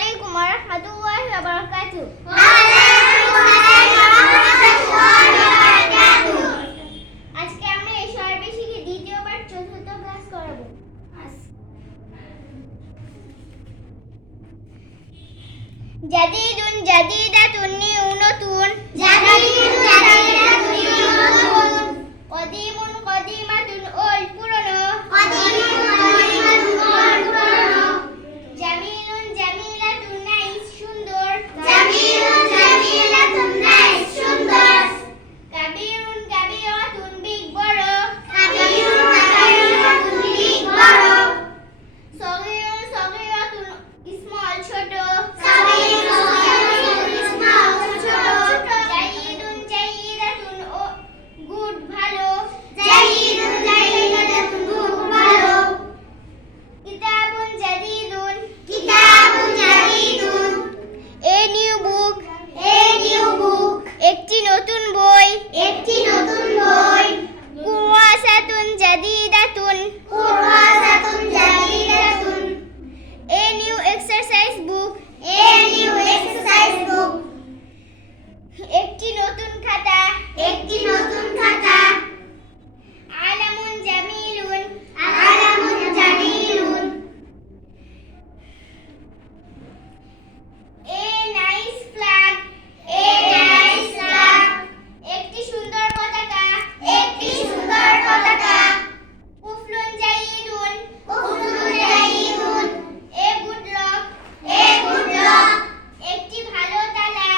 আলাইকুম ওয়া রাহমাতুল্লাহি ওয়া বারাকাতুহু। আজকে আমরা এই সর্বশেষে দ্বিতীয় পাঠ চতুর্থ ক্লাস করাবো। জাদিদুন জাদিদাতুন নিউ নতুন, জাদিদুন জাদিদাতুন নিউ নতুন, কদিমুন কদিমাতুন ওল্ড পুরনো, কদিমুন কদিমাতুন ওল্ড পুরনো, জামিলুন জামিলাতুন নাইস সুন্দর, জামিলুন জামিলাতুন নাইস সুন্দর, কাবীরুন কাবীরাতুন বিগ বড়, কাবীরুন কাবীরাতুন বিগ বড়, সগীরুন সগীরাতুন স্মল ছোট, সগীরুন সগীরাতুন স্মল ছোট, জাইদুন জাইদাতুন গুড ভালো, জাইদুন জাইদাতুন গুড ভালো, কিতাবুন জাদিদুন কিতাবুন জাদিদুন, এ নিউ বুক একটি নতুন বই, একটি নতুন বই, কুরআসাতুন জাদিদাতুন কুরআসাতুন জাদিদাতুন, এ নিউ এক্সারসাইজ বুক একটি নতুন খাতা, একটি নতুন খাতা, আলামুন জামিলুন জামিলুন, এ নাইস ফ্ল্যাগ একটি সুন্দর পতাকা, একটি সুন্দর পতাকা, কুফলুন জাইদুন এ গুড লক একটি ভালো তালা,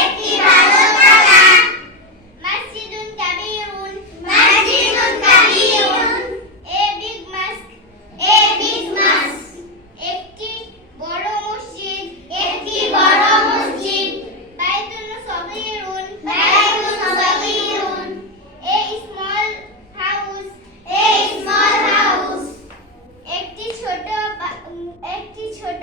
একটি ভালো তালা, মসজিদুন কাবীরুন এ বিগ মাস্ক একটি বড় মসজিদ, একটি বড় মসজিদ, বাইতুন সগীরুন এ স্মল হাউস একটি ছোট